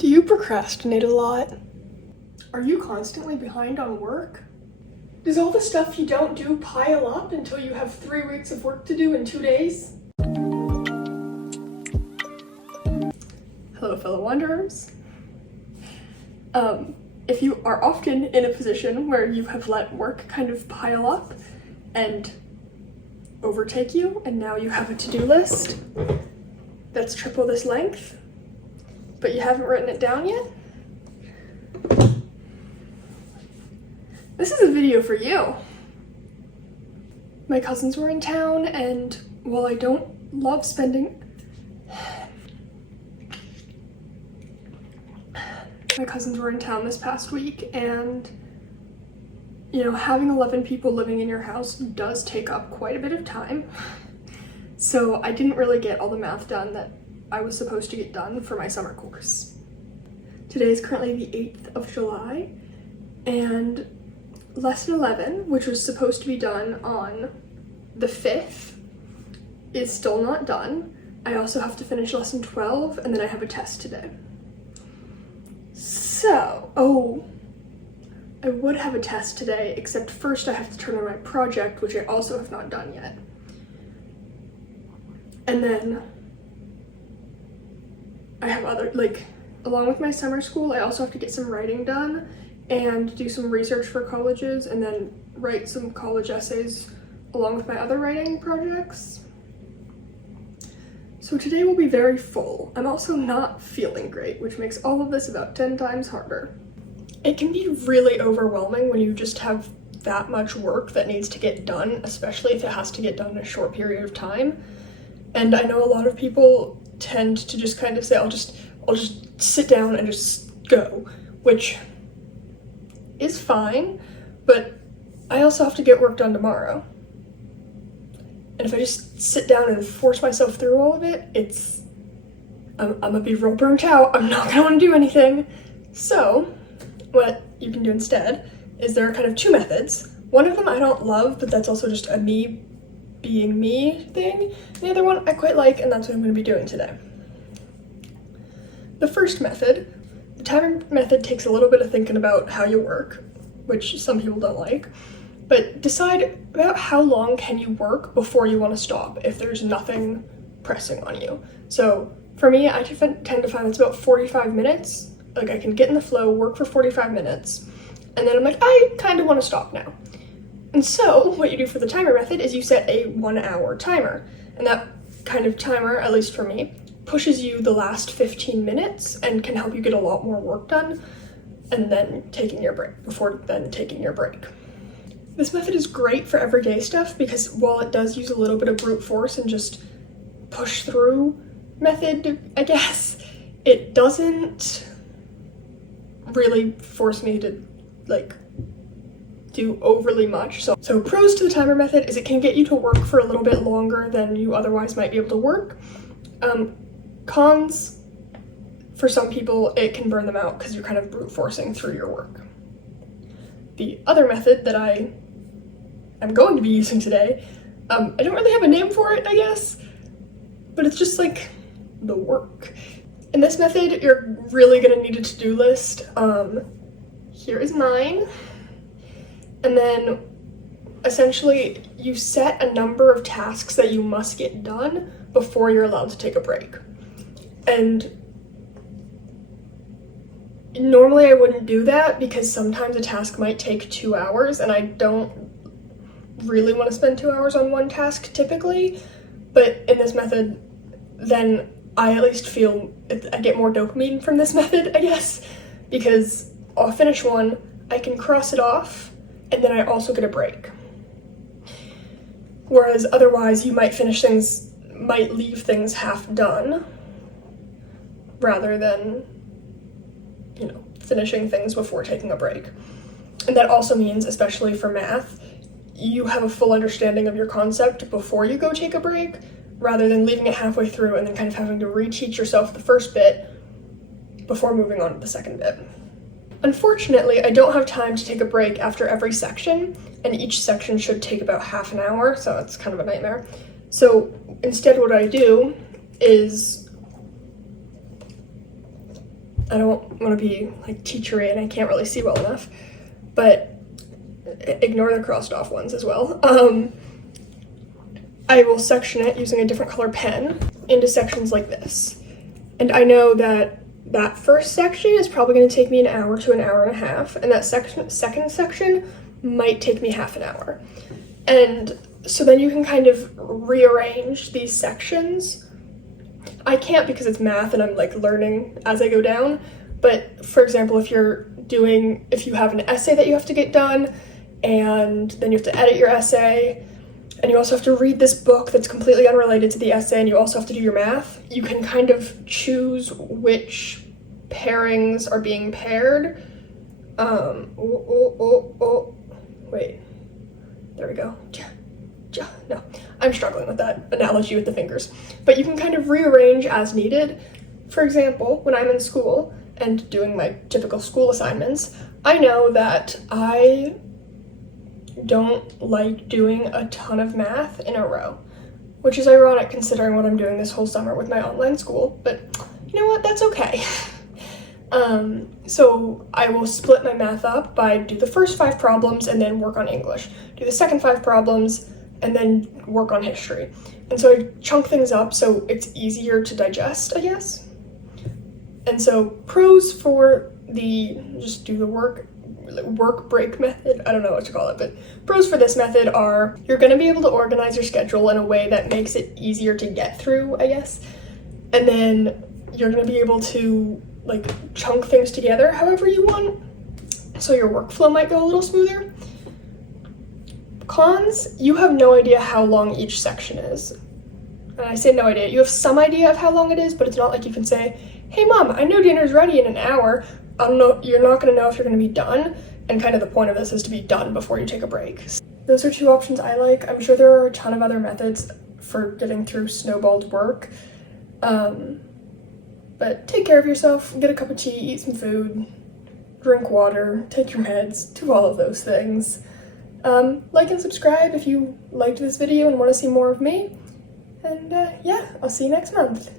Do you procrastinate a lot? Are you constantly behind on work? Does all the stuff you don't do pile up until you have 3 weeks of work to do in 2 days? Hello, fellow wanderers. If you are often in a position where you have let work kind of pile up and overtake you, and now you have a to-do list that's triple this length, but you haven't written it down yet, this is a video for you. My cousins were in town, and while I don't love spending my cousins were in town this past week, and you know, having 11 people living in your house does take up quite a bit of time. So I didn't really get all the math done that I was supposed to get done for my summer course. Today is currently the 8th of July, and lesson 11, which was supposed to be done on the 5th, is still not done. I also have to finish lesson 12, and then I have a test today. So, I would have a test today, except first I have to turn in my project, which I also have not done yet. And then I have along with my summer school, I also have to get some writing done and do some research for colleges, and then write some college essays along with my other writing projects. So today will be very full. I'm also not feeling great, which makes all of this about 10 times harder. It can be really overwhelming when you just have that much work that needs to get done, especially if it has to get done in a short period of time. And I know a lot of people tend to just kind of say, I'll just sit down and just go, which is fine, but I also have to get work done tomorrow. And if I just sit down and force myself through all of it, I'm gonna be real burnt out. I'm not gonna wanna do anything. So what you can do instead is there are kind of two methods. One of them I don't love, but that's also just a me being me thing. The other one I quite like, and that's what I'm gonna be doing today. The first method, the timer method, takes a little bit of thinking about how you work, which some people don't like. But decide about how long can you work before you want to stop if there's nothing pressing on you. So for me, I tend to find it's about 45 minutes. Like I can get in the flow, work for 45 minutes, and then I'm like, I kind of want to stop now. And so what you do for the timer method is you set a 1-hour timer. And that kind of timer, at least for me, pushes you the last 15 minutes and can help you get a lot more work done and then taking your break, before then taking your break. This method is great for everyday stuff because while it does use a little bit of brute force and just push through method, I guess, it doesn't really force me to do overly much. So pros to the timer method is it can get you to work for a little bit longer than you otherwise might be able to work. Cons, for some people, it can burn them out because you're kind of brute forcing through your work. The other method that I'm going to be using today, I don't really have a name for it, I guess, but it's just like the work. In this method, you're really gonna need a to-do list. Here is mine. And then essentially you set a number of tasks that you must get done before you're allowed to take a break. And normally I wouldn't do that because sometimes a task might take 2 hours and I don't really want to spend 2 hours on one task typically, but in this method, then I at least feel I get more dopamine from this method, I guess, because I'll finish one, I can cross it off, and then I also get a break. Whereas otherwise you might leave things half done rather than, finishing things before taking a break. And that also means, especially for math, you have a full understanding of your concept before you go take a break, rather than leaving it halfway through and then kind of having to reteach yourself the first bit before moving on to the second bit. Unfortunately, I don't have time to take a break after every section, and each section should take about half an hour, so it's kind of a nightmare. So instead what I do is I don't want to be like teachery and I can't really see well enough, but ignore the crossed off ones as well. I will section it using a different color pen into sections like this. And I know that that first section is probably going to take me an hour to an hour and a half, and that second section might take me half an hour. And so then you can kind of rearrange these sections. I can't because it's math and I'm like learning as I go down, but for example, if you have an essay that you have to get done, and then you have to edit your essay, and you also have to read this book that's completely unrelated to the essay, and you also have to do your math, you can kind of choose which pairings are being paired. Wait, there we go. No, I'm struggling with that analogy with the fingers. But you can kind of rearrange as needed. For example, when I'm in school and doing my typical school assignments, I know that I don't like doing a ton of math in a row, which is ironic considering what I'm doing this whole summer with my online school, but you know what, that's okay. So I will split my math up by do the first 5 problems and then work on English, do the second 5 problems and then work on history. And so I chunk things up so it's easier to digest, I guess. And so pros for just do the work break method, I don't know what to call it, but pros for this method are you're going to be able to organize your schedule in a way that makes it easier to get through, I guess. And then you're going to be able to like chunk things together however you want, so your workflow might go a little smoother. Cons, you have no idea how long each section is. And I say no idea, you have some idea of how long it is, but it's not like you can say, hey mom, I know dinner's ready in an hour. I don't know, you're not going to know if you're going to be done, and kind of the point of this is to be done before you take a break. Those are 2 options I like. I'm sure there are a ton of other methods for getting through snowballed work. But take care of yourself, get a cup of tea, eat some food, drink water, take your meds, do all of those things. Like and subscribe if you liked this video and want to see more of me. And yeah, I'll see you next month.